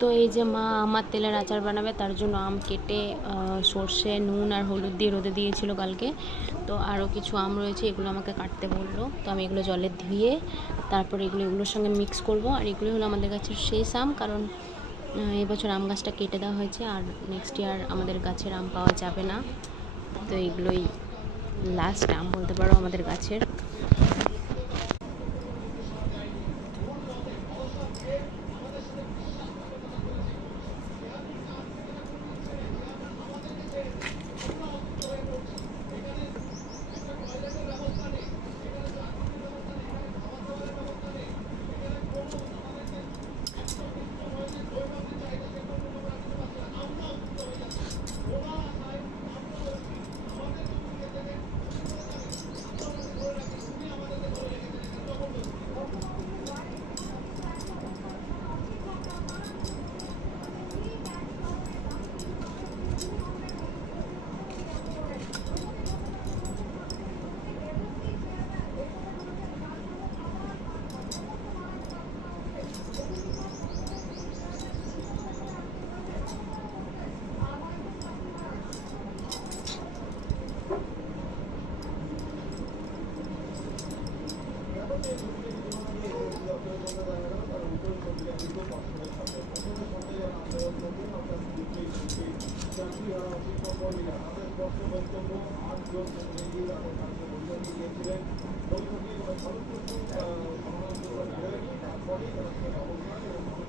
তো এই যে মা আমার তেলের আচার বানাবে, তার জন্য আম কেটে সর্ষে, নুন আর হলুদ দিয়ে রোদে দিয়েছিল কালকে। তো আরও কিছু আম রয়েছে, এগুলো আমাকে কাটতে বললো। তো আমি এগুলো জলে ধুয়ে তারপর এগুলোর সঙ্গে মিক্স করব। আর এগুলো হলো আমাদের গাছের শেষ আম, কারণ এবছর আম গাছটা কেটে দেওয়া হয়েছে, আর নেক্সট ইয়ার আমাদের গাছের আম পাওয়া যাবে না। তো এগুলোই লাস্ট আম বলতে পারো আমাদের গাছের।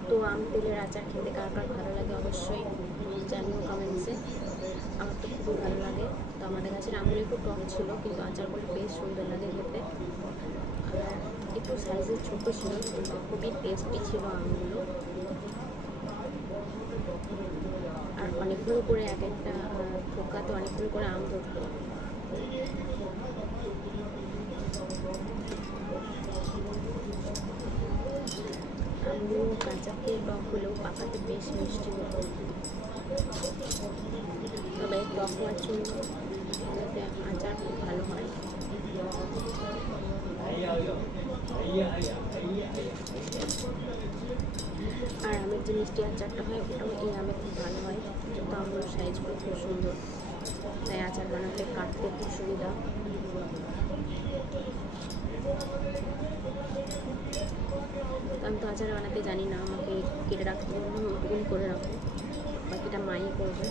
তো আম তেলের আচার খেতে কার কার ভালো লাগে অবশ্যই জানিও কমেন্টসে। আমার তো খুবই ভালো লাগে। তো আমাদের গাছের আমগুলো একটু টক ছিল, কিন্তু আচারগুলো বেশ সুন্দর লাগে খেতে। একটু সাইজে ছোটো ছিল, কিন্তু খুবই টেস্টি ছিল আমগুলো। আর অনেকগুলো করে এক একটা ঠোকাতে অনেকগুলো করে আম ধরতো। আমগুলো কাঁচাতে টক হলেও পাকাতে বেশ মিষ্টি হতো। তবে টক হওয়ার জন্য যাতে আচার খুব ভালো হয়। আর আমের যে মিষ্টি আচারটা হয় ওটাও এই আমের খুব ভালো হয়, কিন্তু আমগুলো সাইজগুলো খুব সুন্দর, তাই আচার বানাতে কাটতে খুব সুবিধা। আমি তো আচার বানাতে জানি না, আমাকে কেটে রাখতে বললাম, ওটুকুনি করে রাখো, বাকিটা মাই করবে।